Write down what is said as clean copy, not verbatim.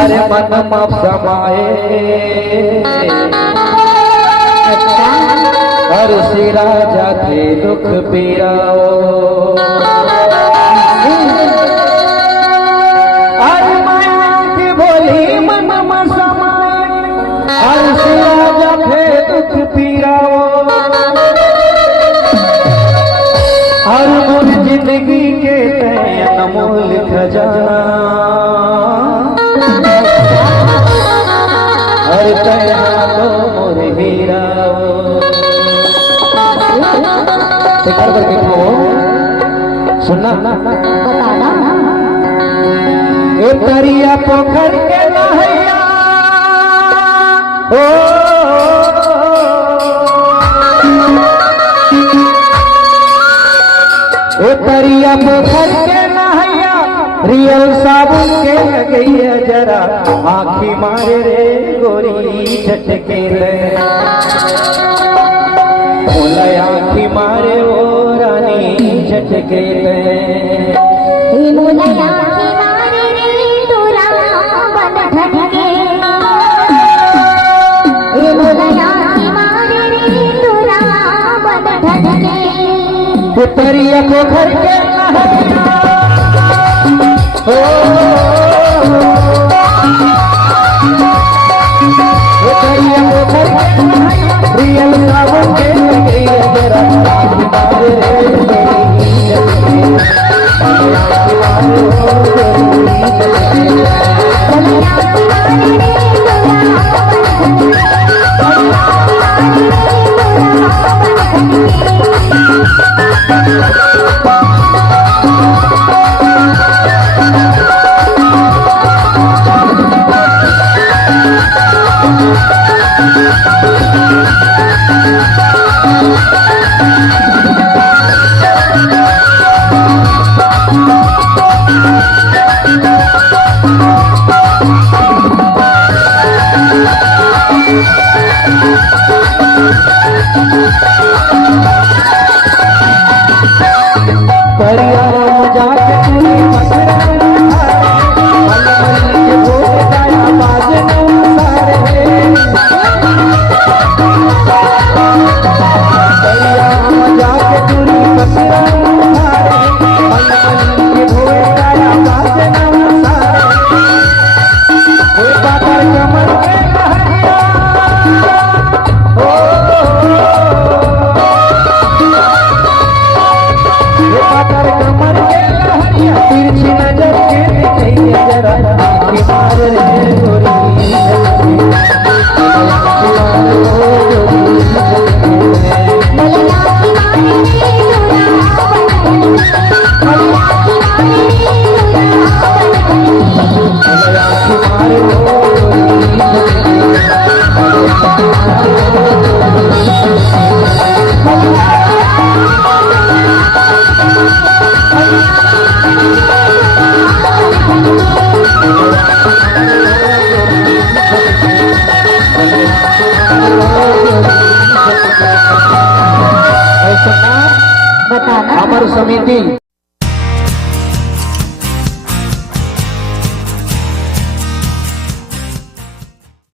अरे मन में समाए हर सिरा जाके दुख पीराओ अरे माया की बोली मन में समाए हर सिरा जाके दुख पीराओ हर मोर जिंदगी के अनमोल खजाना हर कहना तो मोर हीरा कर करके तो सुनना ए तरिया पोखर के नहैया ओ ए तरिया पोखर के नहैया रियल साबुन के लगैया जरा आँखी मारे रे गोरी झटके ले आँखी मारे ओ रानी झटके ले तरिया पोखर के तरिया पोखर के रियल सावन के जरा बताना अमर समिति